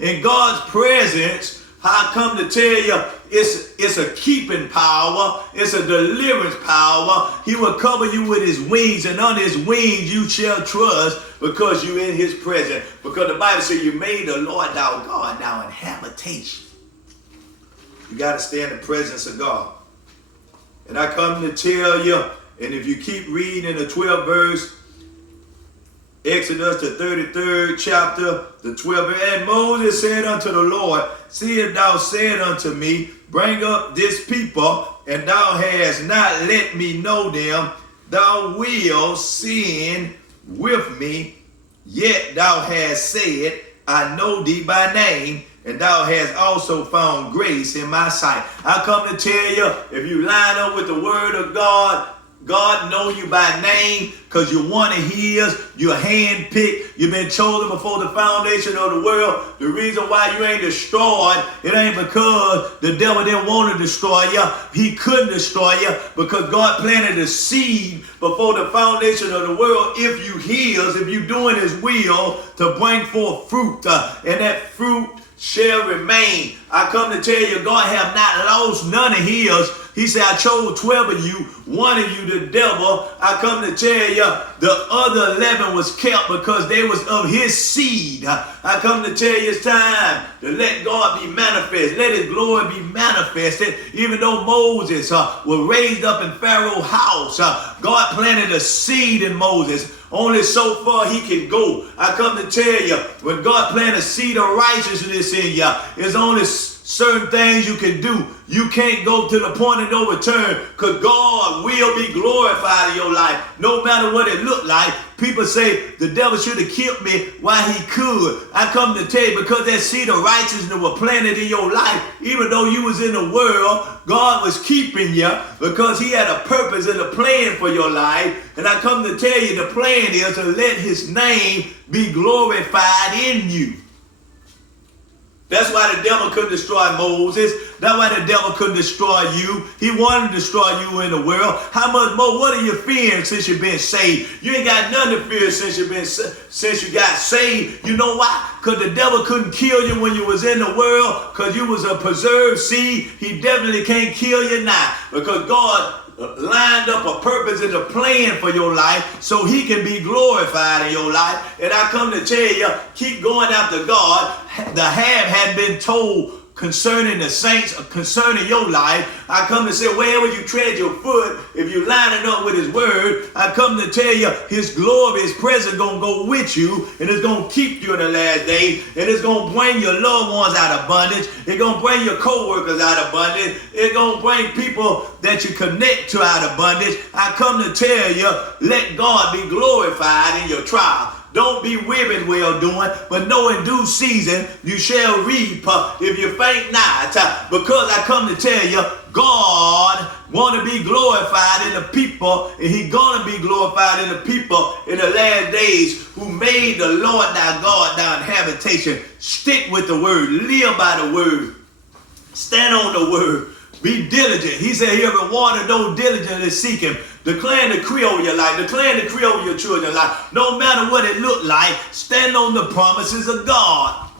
In God's presence, I come to tell you, it's a keeping power. It's a deliverance power. He will cover you with his wings, and on his wings you shall trust, because you're in his presence. Because the Bible says you made the Lord thou God thou in habitation. You got to stay in the presence of God. And I come to tell you, and if you keep reading the 12th verse, Exodus, the 33rd chapter, the 12th verse, and Moses said unto the Lord, see if thou said unto me, bring up this people, and thou hast not let me know them, thou wilt sin with me, yet thou hast said, I know thee by name, and thou hast also found grace in my sight. I come to tell you, if you line up with the word of God, God know you by name, because you're one of his, you're handpicked, you've been chosen before the foundation of the world. The reason why you ain't destroyed, it ain't because the devil didn't want to destroy you. He couldn't destroy you because God planted a seed before the foundation of the world. If you his, if you doing his will, to bring forth fruit, and that fruit shall remain. I come to tell you, God have not lost none of his. He said, I chose 12 of you, one of you the devil. I come to tell you, the other 11 was kept because they was of his seed. I come to tell you, it's time to let God be manifest. Let his glory be manifested. Even though Moses was raised up in Pharaoh's house, God planted a seed in Moses. Only so far he can go. I come to tell you, when God planted a seed of righteousness in you, there's only certain things you can do. You can't go to the point of no return, because God will be glorified in your life, no matter what it looked like. People say the devil should have killed me while he could. I come to tell you, because that seed of righteousness was planted in your life, even though you was in the world, God was keeping you because he had a purpose and a plan for your life. And I come to tell you, the plan is to let his name be glorified in you. That's why the devil couldn't destroy Moses. That's why the devil couldn't destroy you. He wanted to destroy you in the world. How much more? What are you fearing since you've been saved? You ain't got nothing to fear since you got saved. You know why? Because the devil couldn't kill you when you was in the world, because you was a preserved seed. He definitely can't kill you now, because God lined up a purpose and a plan for your life so he can be glorified in your life. And I come to tell you, keep going after God. The half had been told concerning the saints, concerning your life. I come to say, wherever you tread your foot, if you line it up with his word, I come to tell you, his glory, his presence going to go with you, and it's going to keep you in the last days, and it's going to bring your loved ones out of bondage. It's going to bring your co-workers out of bondage. It's going to bring people that you connect to out of bondage. I come to tell you, let God be glorified in your trial. Don't be weary in well doing, but know in due season you shall reap if you faint not. Because I come to tell you, God want to be glorified in the people, and he going to be glorified in the people in the last days, who made the Lord thy God thy habitation. Stick with the word. Live by the word. Stand on the word. Be diligent. He said, he'll reward those diligently seek him. Declare and decree over your life. Declare and decree over your children's life. No matter what it look like, stand on the promises of God.